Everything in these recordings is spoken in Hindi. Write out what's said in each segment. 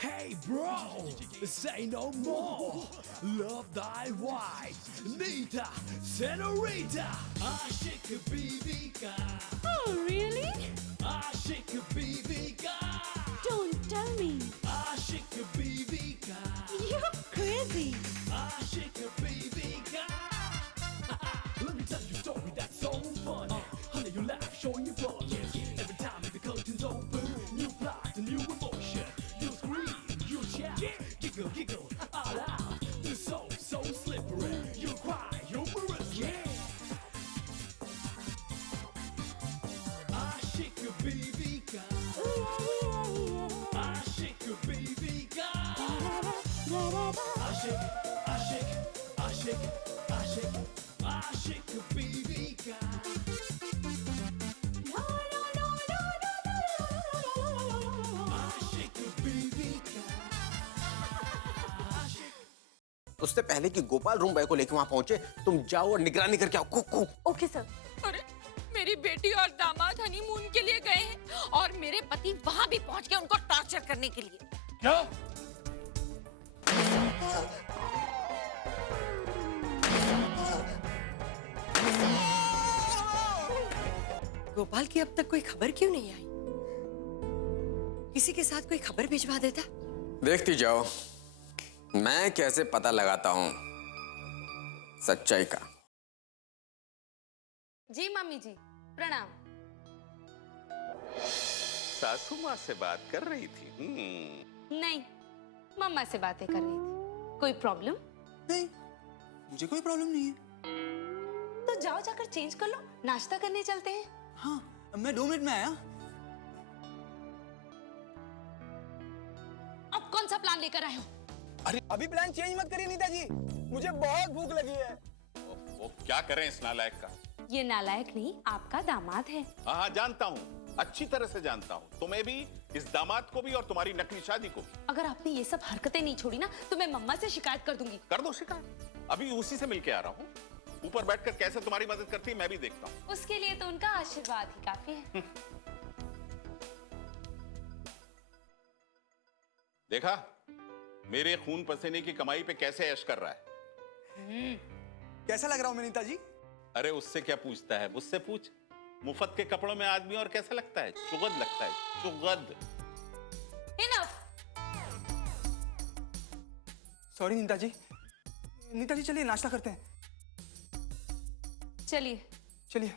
Hey bro, say no more. Love thy wife, Nita, Senorita. Aşık Bibika. Oh, really? Aşık Bibika. Don't tell me. Aşık Bibika. You're crazy. Aşık Bibika. Let me tell you a story that's so funny. Honey, you laugh, showing your fun. Every time the curtains open, new plot, a new emotion. You scream, you shout, giggle, giggle, all out. The soul so slippery. You cry, humorously. Aşık Bibika. Aşık Bibika. Aşık, aşık, aşık, aşık, aşık Bibika. Aşık Bibika. उससे पहले कि गोपाल रूम बॉय को लेकर वहां पहुंचे, तुम जाओ और निगरानी करके आओ। कुकू। Okay sir. अरे मेरी बेटी और दामाद हनीमून के लिए गए हैं और मेरे पति वहां भी पहुंच गए उनको टॉर्चर करने के लिए। क्या? गोपाल की अब तक कोई खबर क्यों नहीं आई? किसी के साथ कोई खबर भिजवा देता। देखती जाओ, मैं कैसे पता लगाता हूं सच्चाई का। जी मम्मी जी, प्रणाम। सासू माँ से बात कर रही थी। नहीं, मम्मा से बातें कर रही थी। कोई प्रॉब्लम? नहीं, मुझे कोई प्रॉब्लम नहीं है। तो जाओ जाकर चेंज कर लो, नाश्ता करने चलते हैं। हाँ, मैं 2 मिनट में आया। अब कौन सा प्लान लेकर आए हो? अरे अभी प्लान चेंज मत करिए नीता जी, मुझे बहुत भूख लगी है। वो क्या करें इस नालायक का? ये नालायक नहीं, आपका दामाद है। हाँ, जानता हूँ, अच्छी तरह से जानता हूँ। तुम्हें भी, इस दामाद को भी और तुम्हारी नकली शादी को भी। अगर आपने ये सब हरकतें नहीं छोड़ी ना, तो मैं मम्मा से शिकायत कर दूंगी। कर दो शिकायत, अभी उसी से मिलके आ रहा हूँ। ऊपर बैठकर कैसे तुम्हारी मदद करती है मैं भी देखता हूँ। उसके लिए तो उनका आशीर्वाद ही काफी है। देखा, मेरे खून पसीने की कमाई पे कैसे ऐश कर रहा है। कैसा लग रहा हूँ मैं नीता जी? अरे उससे क्या पूछता है, मुझसे पूछ। मुफ्त के कपड़ों में आदमी और कैसा लगता है? चुगद लगता है, चुगद। Enough! सॉरी नीता जी। नीता जी चलिए नाश्ता करते हैं। चलिए। चलिए।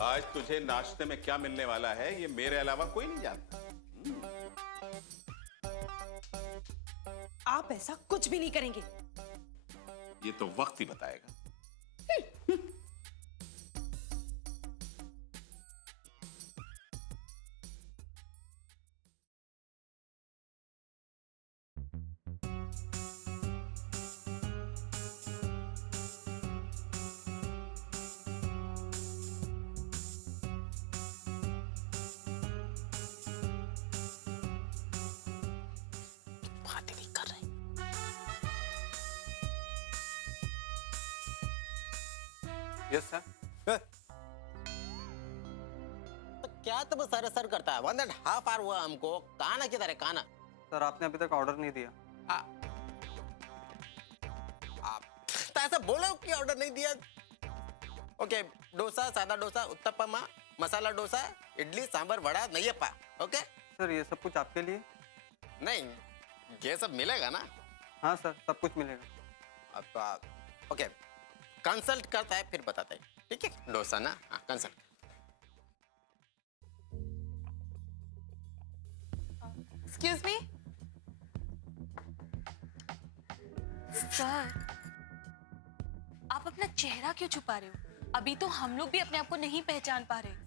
आज तुझे नाश्ते में क्या मिलने वाला है ये मेरे अलावा कोई नहीं जानता। आप ऐसा कुछ भी नहीं करेंगे। ये तो वक्त ही बताएगा। बात नहीं कर रहे। Yes sir. तो क्या तुम सर करता है? 1.5 आवर हुआ हमको। काना किधर है काना? सर आपने अभी तक ऑर्डर नहीं दिया। आप तो ऐसा बोलो कि ऑर्डर नहीं दिया। ओके, डोसा, सादा डोसा, उत्तपम, मसाला डोसा, इडली, सांभर, वड़ा, नैयप्पा। ओके सर ये सब कुछ आपके लिए? नहीं, ये सब मिलेगा ना? हाँ सर, सब कुछ मिलेगा। अब ओके, कंसल्ट करता है फिर बताता है। ठीक है, डोसा ना? हाँ, कंसल्ट। Excuse me? सर, आप अपना चेहरा क्यों छुपा रहे हो? अभी तो हम लोग भी अपने आप को नहीं पहचान पा रहे।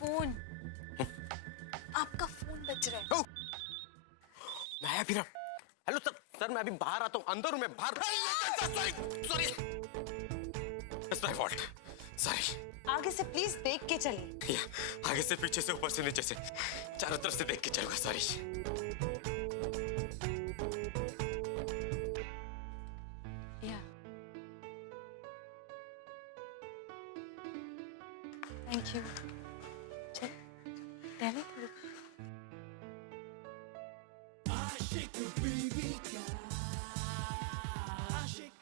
फोन, आपका फोन बज रहा है। मैं फिर हेलो सर, मैं अभी बाहर आता हूँ। अंदर हूँ मैं, बाहर। Sorry, it's my fault, sorry. आगे से प्लीज देख के चलिए। आगे से, पीछे से, ऊपर से, नीचे से, चारों तरफ से देख के चलूंगा। सॉरी। Thank you. चल टहले थोड़ी। आशिक बीवी का आशिक।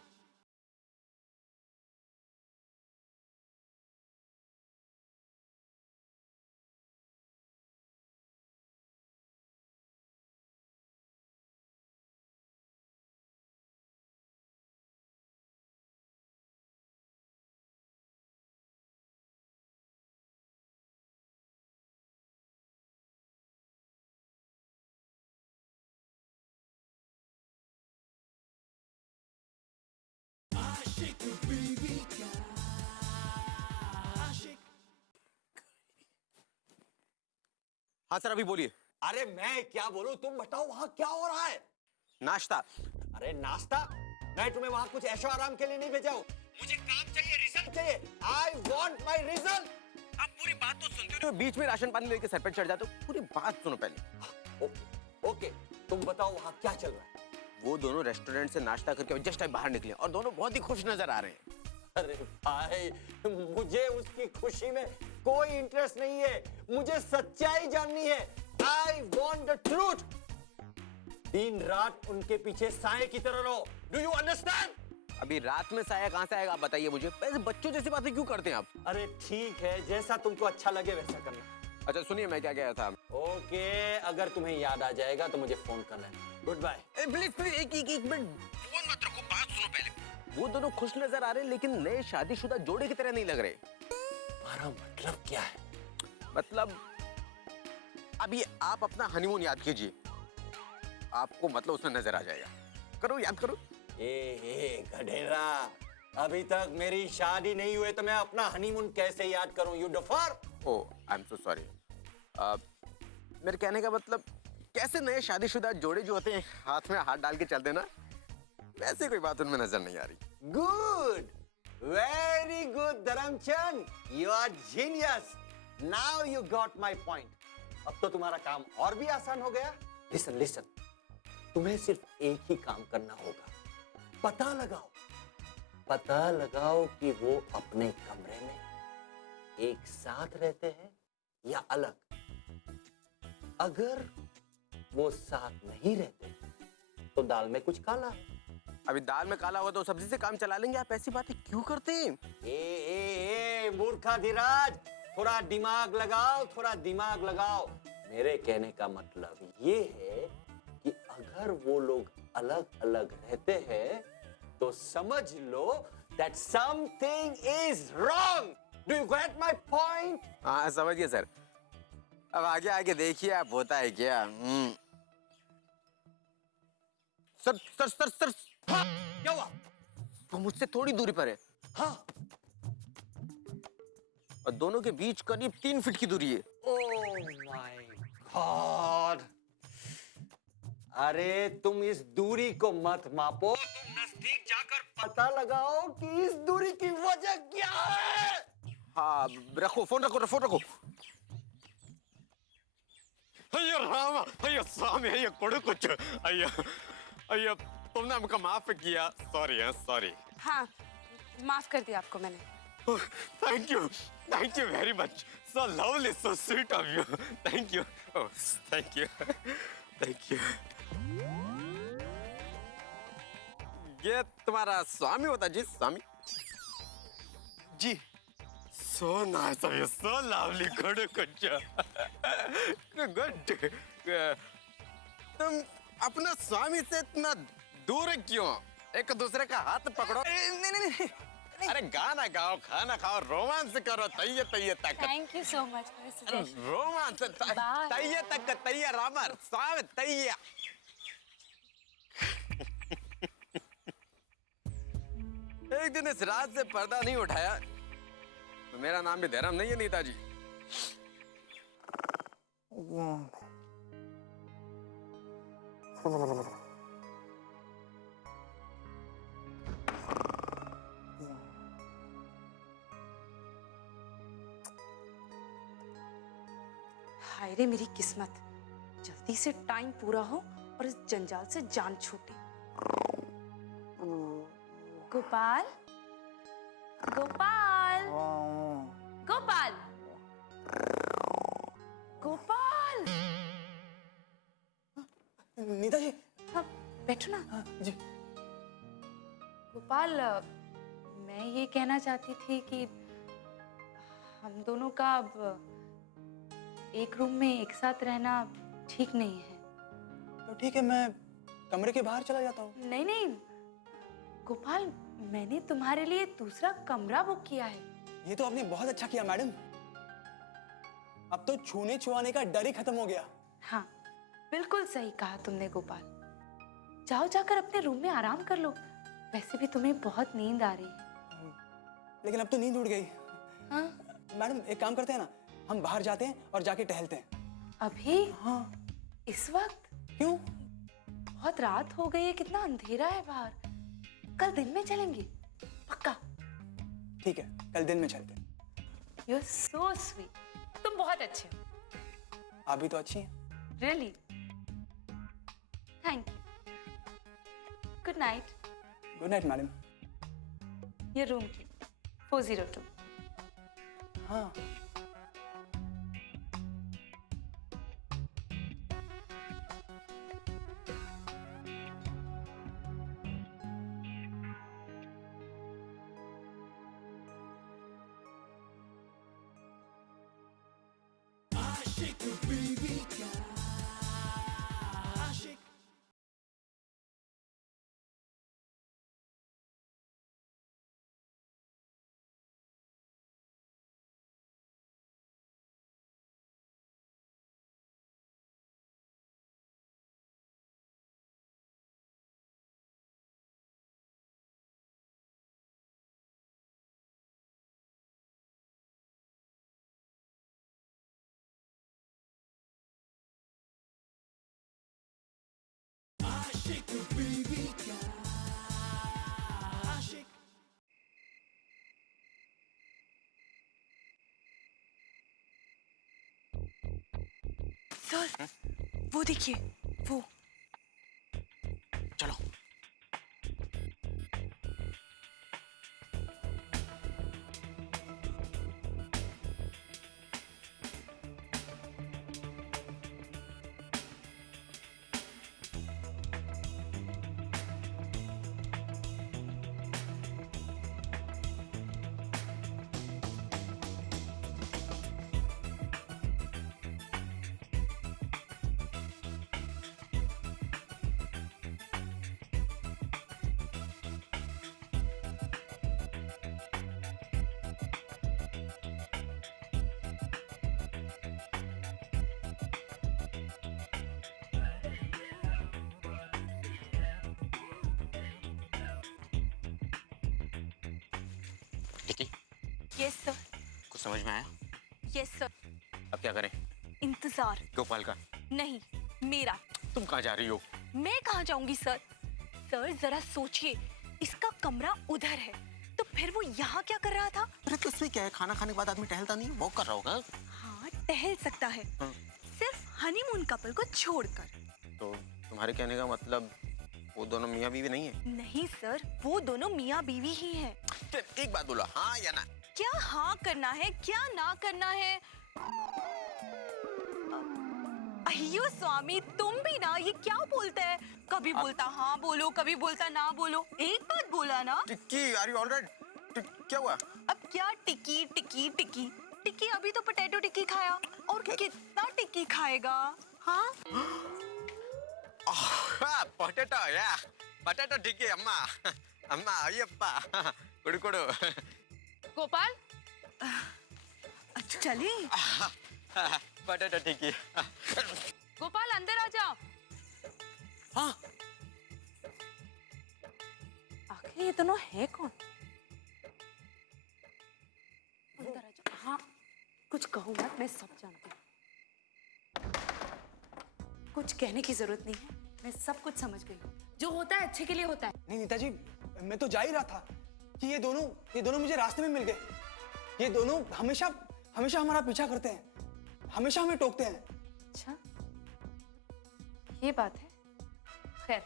आशिक बीवी का आशिक। हाँ सर, अभी बोलिए। अरे मैं क्या बोलूं, तुम बताओ वहां क्या हो रहा है। नाश्ता। अरे नाश्ता? मैं तुम्हें वहां कुछ ऐशो आराम के लिए नहीं भेजा हूं। मुझे काम चाहिए, रिजल्ट चाहिए। I want my result. आप पूरी बात तो सुनते हो, बीच में राशन पानी लेके सर पे चढ़ जाते हो। पूरी बात सुनो पहले। ओके ओके, तुम बताओ वहां क्या चल रहा है। वो दोनों रेस्टोरेंट से नाश्ता करके जस्ट टाइम बाहर निकले और दोनों बहुत ही खुश नजर आ रहे हैं। अरे भाई, मुझे उसकी खुशी में कोई इंटरेस्ट नहीं है। मुझे सच्चाई जाननी है। I want the truth. दिन रात उनके पीछे साए की तरह रहो। Do you understand? अभी रात में साया कहां से आएगा आप बताइए मुझे। ऐसे बच्चों जैसी बातें क्यों करते हैं आप? अरे ठीक है, जैसा तुमको अच्छा लगे वैसा करना। अच्छा सुनिए, मैं क्या कह रहा था। ओके, अगर तुम्हें याद आ जाएगा तो मुझे फोन कर लेना। Goodbye. प्लीज प्लीज एक मिनट फोन मत रखो, बात सुनो पहले। वो दोनों खुश नजर आ रहे हैं लेकिन नए शादीशुदा जोड़े की तरह नहीं लग रहे। तुम्हारा मतलब क्या है? मतलब अभी आप अपना हनीमून याद कीजिए, आपको मतलब उसमें नजर आ जाएगा। करो, याद करो। ए गधेरा, अभी तक मेरी शादी नहीं हुई तो मैं अपना हनीमून कैसे याद करूं? You duffer. Oh, I am so sorry. मेरे कहने का मतलब, कैसे नए शादीशुदा जोड़े जो होते हैं हाथ में हाथ डाल के चलते ना, वैसे कोई बात उनमें नजर नहीं आ रही। Good, very good Dharamchand, you are genius. Now you got my point. अब तो तुम्हारा काम और भी आसान हो गया। लिसन लिसन, तुम्हें सिर्फ एक ही काम करना होगा। पता लगाओ कि वो अपने कमरे में एक साथ रहते हैं या अलग। अगर वो साथ नहीं रहते तो दाल में कुछ काला है। अभी दाल में काला होगा तो सब्जी से काम चला लेंगे, आप ऐसी बातें क्यों करते हैं? ए मूर्खाधिराज, थोड़ा दिमाग लगाओ, थोड़ा दिमाग लगाओ। मेरे कहने का मतलब ये है कि अगर वो लोग अलग अलग रहते हैं तो समझ लो that something is wrong. Do you get my point? हाँ समझिए सर। अब आगे आगे देखिए आप, होता है क्या। सर सर सर सर, हाँ, क्या हुआ? वो मुझसे थोड़ी दूरी पर है हाँ, और दोनों के बीच करीब 3 फीट की दूरी है। oh my God. अरे तुम इस दूरी को मत मापो, तुम नजदीक जाकर पता लगाओ कि इस दूरी की वजह क्या है। हाँ रखो, फोन रखो, फोन रखो। अయ్యో राम, अయ్యో स्वामी, अయ్యో कुछ, अయ్యో अయ్యో तुमने हमको माफ किया। सॉरी है, सॉरी। हाँ, माफ कर दिया आपको मैंने। Thank you very much. So lovely, so sweet of you. Thank you, thank you, thank you. ये तुम्हारा स्वामी होता जी? Swami ji. So nice of you, so lovely, good, good. तुम अपना स्वामी से इतना दूर क्यों? एक दूसरे का हाथ पकड़ो। नहीं, अरे गाना गाओ, खाना खाओ, रोमांस करो, तैये तक। Thank you so much for suggestion. Romance, तैये तक, तैये रामर, स्वामी तैये। एक दिन इस रात से पर्दा नहीं उठाया तो मेरा नाम भी धर्म नहीं है नेताजी। हाय रे मेरी किस्मत, जल्दी से टाइम पूरा हो और इस जंजाल से जान छूटे। गोपाल, गोपाल, गोपाल, गोपाल, नीता जी। हाँ बैठो ना। हाँ जी। गोपाल, मैं ये कहना चाहती थी कि हम दोनों का अब एक रूम में एक साथ रहना ठीक नहीं है। तो ठीक है, मैं कमरे के बाहर चला जाता हूँ। नहीं नहीं गोपाल, मैंने तुम्हारे लिए दूसरा कमरा बुक किया है। ये तो आपने बहुत अच्छा किया मैडम। अब तो छूने छुआने का डर ही खत्म हो गया। हाँ बिल्कुल सही कहा तुमने गोपाल। जाओ जाकर अपने रूम में आराम कर लो, वैसे भी तुम्हें बहुत नींद आ रही है। लेकिन अब तो नींद उड़ गई। हाँ? मैडम एक काम करते हैं ना, हम बाहर जाते हैं और जाके टहलते हैं। अभी? हाँ। इस वक्त? क्यों? बहुत रात हो गई है, कितना अंधेरा है बाहर। कल दिन में चलेंगे पक्का? ठीक है, कल दिन में चलते हैं। यू आर सो स्वीट, तुम बहुत अच्छे हो। आप भी तो अच्छी हैं। Really? Thank you. Good night. Good night madam. ये रूम की 402। हाँ। Shake your baby girl. Shake. Shake your baby girl. Shake. Sir, वो देखिए, वो। चलो। टिकी, यस सर। कुछ समझ में आया? Yes sir. अब क्या करें? इंतजार। गोपाल का? नहीं, मेरा। तुम कहाँ जा रही हो? मैं कहाँ जाऊंगी सर? सर जरा सोचिए, इसका कमरा उधर है, तो फिर वो यहाँ क्या कर रहा था? अरे तो इसमें क्या है, खाना खाने के बाद आदमी टहलता नहीं, वॉक कर रहा होगा। हाँ टहल सकता है, हाँ। सिर्फ हनीमून कपल को छोड़कर। तो तुम्हारे कहने का मतलब वो दोनों मियाँ बीवी नहीं है? नहीं सर, वो दोनों मियाँ बीवी ही हैं। तो एक बात बोलो, हाँ या ना? क्या हाँ करना है, क्या ना करना है? अय्यो स्वामी, तुम भी ना, ये क्या बोलते हैं? कभी बोलता हाँ बोलो, कभी बोलता ना बोलो। एक बात बोला ना। टिक्की, आर यू ऑलराइट? क्या हुआ? अब क्या टिक्की टिक्की टिक्की टिक्की? अभी तो पोटैटो टिक्की खाया, और कितना टिक्की खाएगा? हाँ पोटैटो, या पोटैटो टिक्की, अम्मा अम्मा अय्यप्पा कुडु कुडु। गोपाल, चले। पोटैटो टिक्की। गोपाल अंदर आ जाओ। हाँ। आखिर ये दोनों है कौन? अंदर आ जाओ। हाँ कुछ कहो मत, मैं सब जानती हूँ। कुछ कहने की जरूरत नहीं है, मैं सब कुछ समझ गई हूँ। जो होता है अच्छे के लिए होता है। नहीं नीता जी, मैं तो जा ही रहा था कि ये दोनों मुझे रास्ते में मिल गए। ये दोनों हमेशा हमेशा हमारा पीछा करते हैं, हमेशा हमें टोकते हैं। अच्छा ये बात है। खैर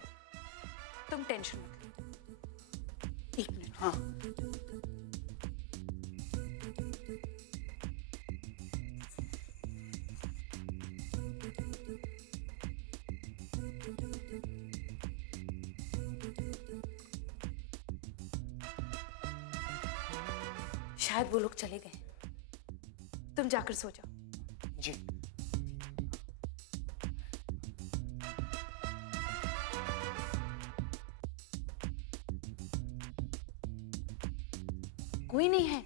तुम टेंशन मत लो। एक मिनट। हाँ। शायद वो लोग चले गए हैं। तुम जाकर सो जाओ। जी। कोई नहीं है।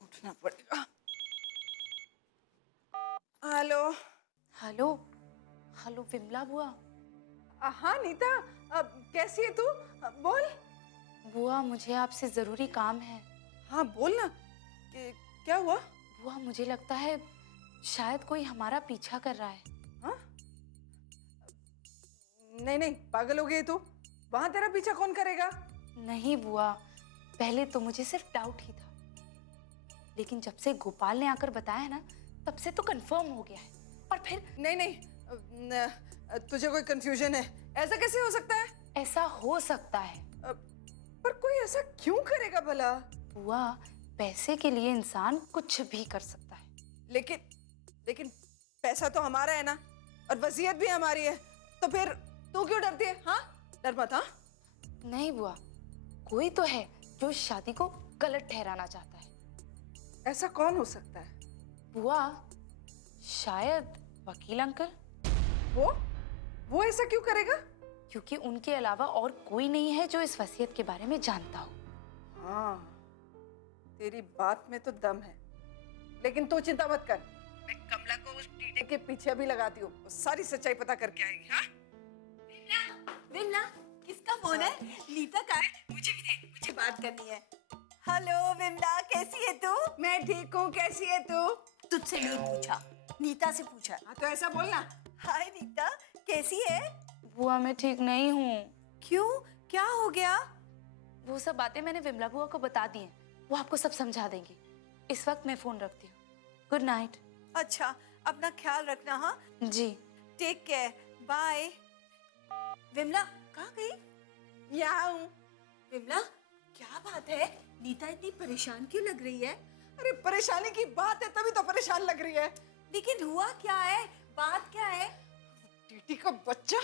उठना पड़ेगा। हेलो। हेलो। हेलो विमला बुआ। हाँ नीता, कैसी है तू? बोल। बुआ मुझे आपसे जरूरी काम है। हाँ बोल ना, क्या हुआ? बुआ मुझे लगता है शायद कोई हमारा पीछा कर रहा है। हाँ? नहीं नहीं, पागल हो गई तू। वहां तेरा पीछा कौन करेगा? नहीं बुआ, पहले तो मुझे सिर्फ डाउट ही था, लेकिन जब से गोपाल ने आकर बताया ना, तब से तो कंफर्म हो गया है। और फिर नहीं नहीं, तुझे कोई कंफ्यूजन है? ऐसा कैसे हो सकता है? ऐसा हो सकता है। पर कोई ऐसा क्यों करेगा भला? बुआ पैसे के लिए इंसान कुछ भी कर सकता है। लेकिन पैसा तो हमारा है ना, और वसीयत भी हमारी है, तो फिर तू क्यों डरती है? हाँ डर मत। हाँ नहीं बुआ, कोई तो है जो इस शादी को गलत ठहराना चाहता है। ऐसा कौन हो सकता है? बुआ शायद वकील अंकल। वो ऐसा क्यों करेगा? क्योंकि उनके अलावा और कोई नहीं है जो इस वसीयत के बारे में जानता हो। हाँ तेरी बात में तो दम है, लेकिन तू चिंता मत कर, मैं कमला को उस टीटे के पीछे भी लगाती हूँ, वो सारी सच्चाई पता करके आएगी। हाँ विमला, किसका फोन है? नीता का है? मुझे भी दे, मुझे बात करनी है। हेलो विमला, कैसी है तू? मैं ठीक हूँ, कैसी है तू? तुझसे नहीं पूछा, नीता से पूछा। हाँ तो ऐसा बोलना। हाय नीता, कैसी है? बुआ मैं ठीक नहीं हूँ। क्यों, क्या हो गया? वो सब बातें मैंने विमला बुआ को बता दी हैं, वो आपको सब समझा देंगी। इस वक्त मैं फोन रखती हूँ। Good night. अच्छा, अपना ख्याल रखना। हाँ जी। Take care, bye. विमला कहाँ गई? यहाँ हूँ। विमला क्या बात है, नीता इतनी परेशान क्यों लग रही है? अरे परेशानी की बात है तभी तो परेशान लग रही है। लेकिन हुआ क्या है, बात क्या है? टीटी का बच्चा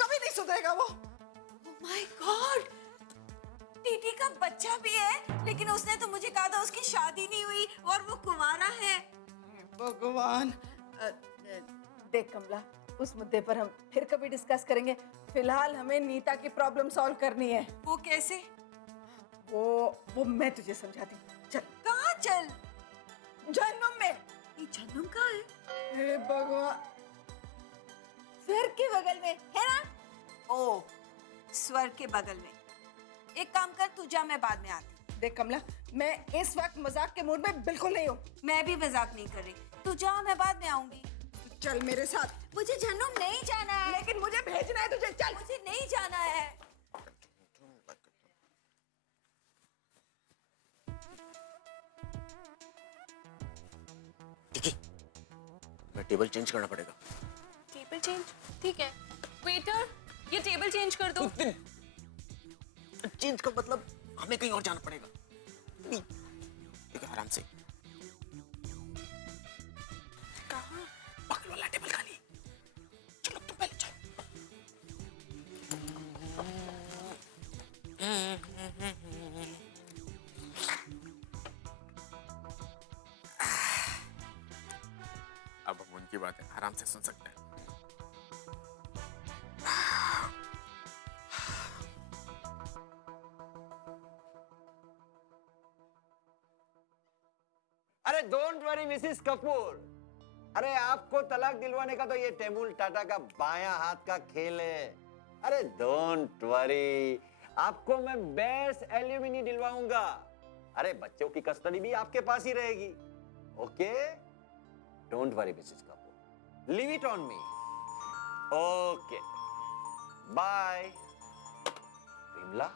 कभी नहीं सुधरेगा वो। Oh my God! टीटी का बच्चा भी है, लेकिन उसने तो मुझे कहा था उसकी शादी नहीं हुई और वो कुंवारा है। भगवान। देख कमला, उस मुद्दे पर हम फिर कभी डिस्कस करेंगे। फिलहाल हमें नीता की प्रॉब्लम सॉल्व करनी है। वो कैसे? वो मैं तुझे समझाती हूँ। चल। कहाँ चल? जहन्नुम में। ये जन्नम कहाँ है? हे भगवान, स्वर्ग के बगल में है ना? ओ, स्वर्ग के बगल में। एक काम कर, तू जा, मैं बाद में आती। देख कमला, मैं इस वक्त मजाक के मूड में बिल्कुल नहीं हूँ। मैं भी मजाक नहीं कर रही, तू जा, मैं बाद में आऊंगी। चल मेरे साथ। मुझे जन्नम नहीं जाना है। लेकिन मुझे भेजना है तुझे। चल। मुझे नहीं जाना है। मैं टेबल चेंज करना पड़ेगा। Table change? ठीक है। वेटर, ये टेबल चेंज कर दो। चेंज का मतलब हमें कहीं और जाना पड़ेगा। देखो आराम से। कहाँ? बगल वाला टेबल खाली। चलो तुम पहले जाओ। अब हम उनकी बातें आराम से सुन सकते हैं। अरे डोंट वरी मिसिस कपूर, अरे आपको तलाक दिलवाने का तो ये टेमुल टाटा का बायां हाथ का खेल है। अरे डोंट वरी, आपको मैं बेस्ट एल्यूमिनी दिलवाऊंगा। अरे बच्चों की कस्टडी भी आपके पास ही रहेगी। Okay, don't worry Mrs Kapoor, leave it on me. Okay, bye. Vimla,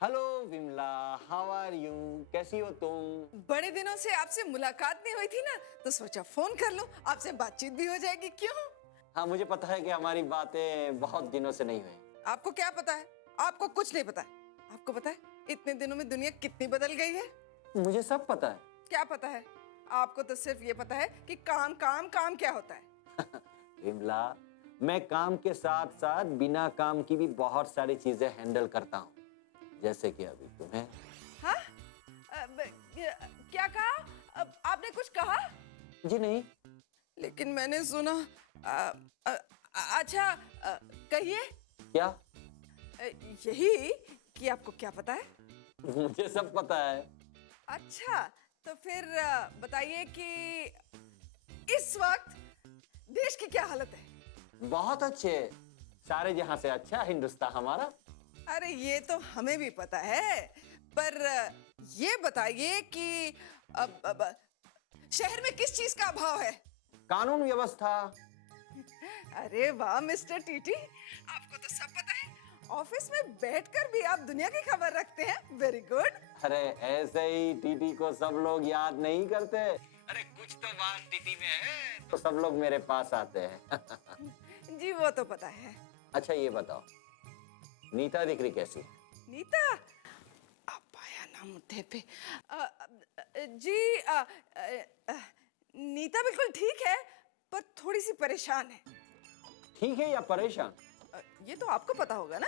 hello Vimla, how are you, कैसी हो तुम? बड़े दिनों से आपसे मुलाकात नहीं हुई थी ना, तो सोचा फोन कर लो, आपसे बातचीत भी हो जाएगी। क्यों? हाँ, मुझे पता है कि हमारी बातें बहुत दिनों से नहीं हुई। आपको क्या पता है? आपको कुछ नहीं पता है। आपको पता है इतने दिनों में दुनिया कितनी बदल गई है? मुझे सब पता है। क्या पता है? आपको तो सिर्फ ये पता है कि काम काम काम क्या होता है। विमला, मैं काम के साथ साथ बिना काम की भी बहुत सारी चीजें हैंडल करता हूँ, जैसे कि अभी तुम्हें। हाँ? क्या कहा? आपने कुछ कहा? जी नहीं। लेकिन मैंने सुना। अच्छा, कहिए। क्या? यही कि आपको क्या पता है? मुझे सब पता है। अच्छा, तो फिर बताइए कि इस वक्त देश की क्या हालत है? बहुत अच्छे, सारे जहां से अच्छा हिंदुस्तान हमारा। अरे ये तो हमें भी पता है, पर ये बताइए कि अब शहर में किस चीज का अभाव है? कानून व्यवस्था। अरे वाह मिस्टर टीटी, आपको तो सब पता है। ऑफिस में बैठकर भी आप दुनिया की खबर रखते हैं। Very good. अरे ऐसे ही टीटी को सब लोग याद नहीं करते। अरे कुछ तो बात टीटी में है तो सब लोग मेरे पास आते हैं। जी वो तो पता है। अच्छा ये बताओ, नीता दिख रही कैसी है? नीता, आप आया ना मुद्दे पे। जी नीता बिल्कुल ठीक है, पर थोड़ी सी परेशान है। ठीक है या परेशान? ये तो आपको पता होगा ना।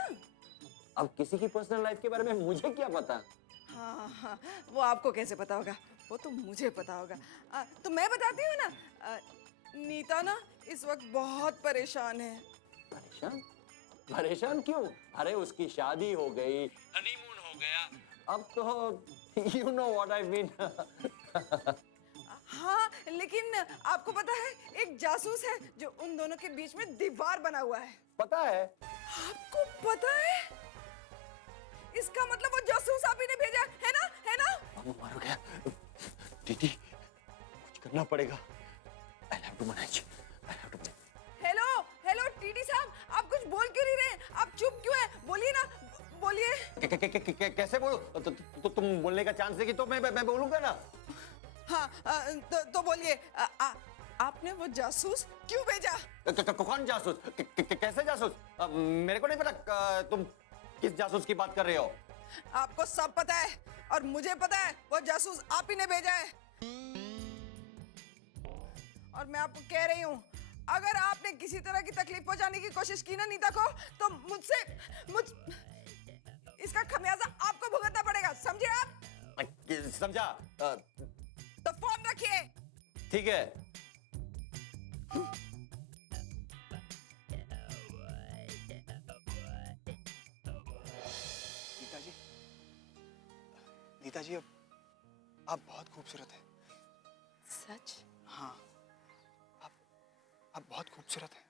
अब किसी की पर्सनल लाइफ के बारे में मुझे क्या पता? हाँ हाँ, वो आपको कैसे पता होगा, वो तो मुझे पता होगा। तो मैं बताती हूँ ना। नीता ना इस वक्त बहुत परेशान है। परेशान? परेशान क्यों? अरे उसकी शादी हो गई, हनीमून हो गया, अब तो you know what I mean. हाँ, लेकिन आपको पता है एक जासूस है जो उन दोनों के बीच में दीवार बना हुआ है। पता है? आपको पता है? इसका मतलब वो जासूस आप ही ने भेजा है ना? है ना? मर गया। दीदी, कुछ करना पड़ेगा। I have to manage. I have to manage. Hello hello TT साहब, आप कुछ बोल क्यों नहीं रहे? आप चुप क्यों है? बोलिए ना, बोलिए। कैसे बोलूं? तो तुम बोलने का चांस देगी तो मैं बोलूंगा ना। हाँ, तो बोलिए। आपने वो जासूस क्यों भेजा? कौन जासूस? कैसे जासूस? मेरे को नहीं पता तुम किस जासूस की बात कर रहे हो। आपको सब पता है और मुझे पता है वो जासूस आप ही ने भेजा है। और मैं आपको कह रही हूँ, अगर आपने किसी तरह की तकलीफ पहुंचाने की कोशिश की ना नीता को, तो मुझ इसका खमियाजा आपको भुगतना पड़ेगा, समझे आप? समझा। तो फोन रखिए। ठीक है। नीता जी, अब आप बहुत खूबसूरत हैं। सच? हाँ, आप बहुत खूबसूरत हैं।